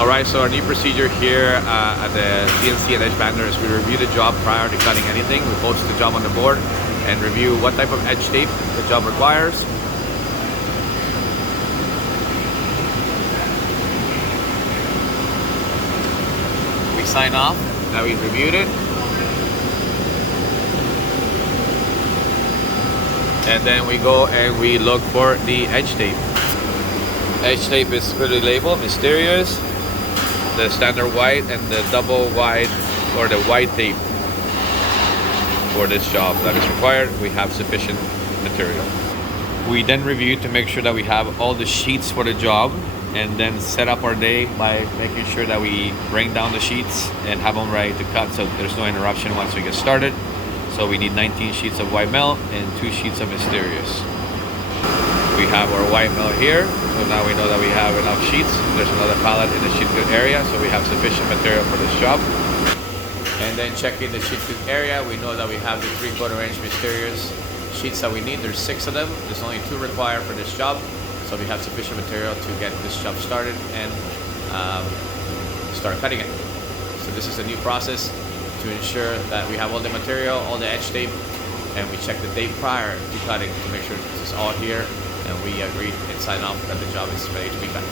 Alright, so our new procedure here at the CNC and Edgebander is we review the job prior to cutting anything. We post the job on the board and review what type of edge tape the job requires. We sign off that we reviewed it. And then we go and we look for the edge tape. Edge tape is clearly labeled, mysterious. The standard white and the double wide or the white tape for this job that is required. We have sufficient material. We then review to make sure that we have all the sheets for the job, and then set up our day by making sure that we bring down the sheets and have them ready to cut so there's no interruption once we get started. So we need 19 sheets of white melt and 2 sheets of mysterious. We have our white melt here, so now we know that we have enough sheets. There's another pallet in the sheet good area, so we have sufficient material for this job. And then checking the sheet good area, we know that we have the 3/4 inch mysterious sheets that we need. There's 6 of them. There's only 2 required for this job, so we have sufficient material to get this job started and start cutting it. So this is a new process to ensure that we have all the material, all the edge tape, and we check the date prior to cutting to make sure this is all here, and we agree and sign off that the job is ready to be cut.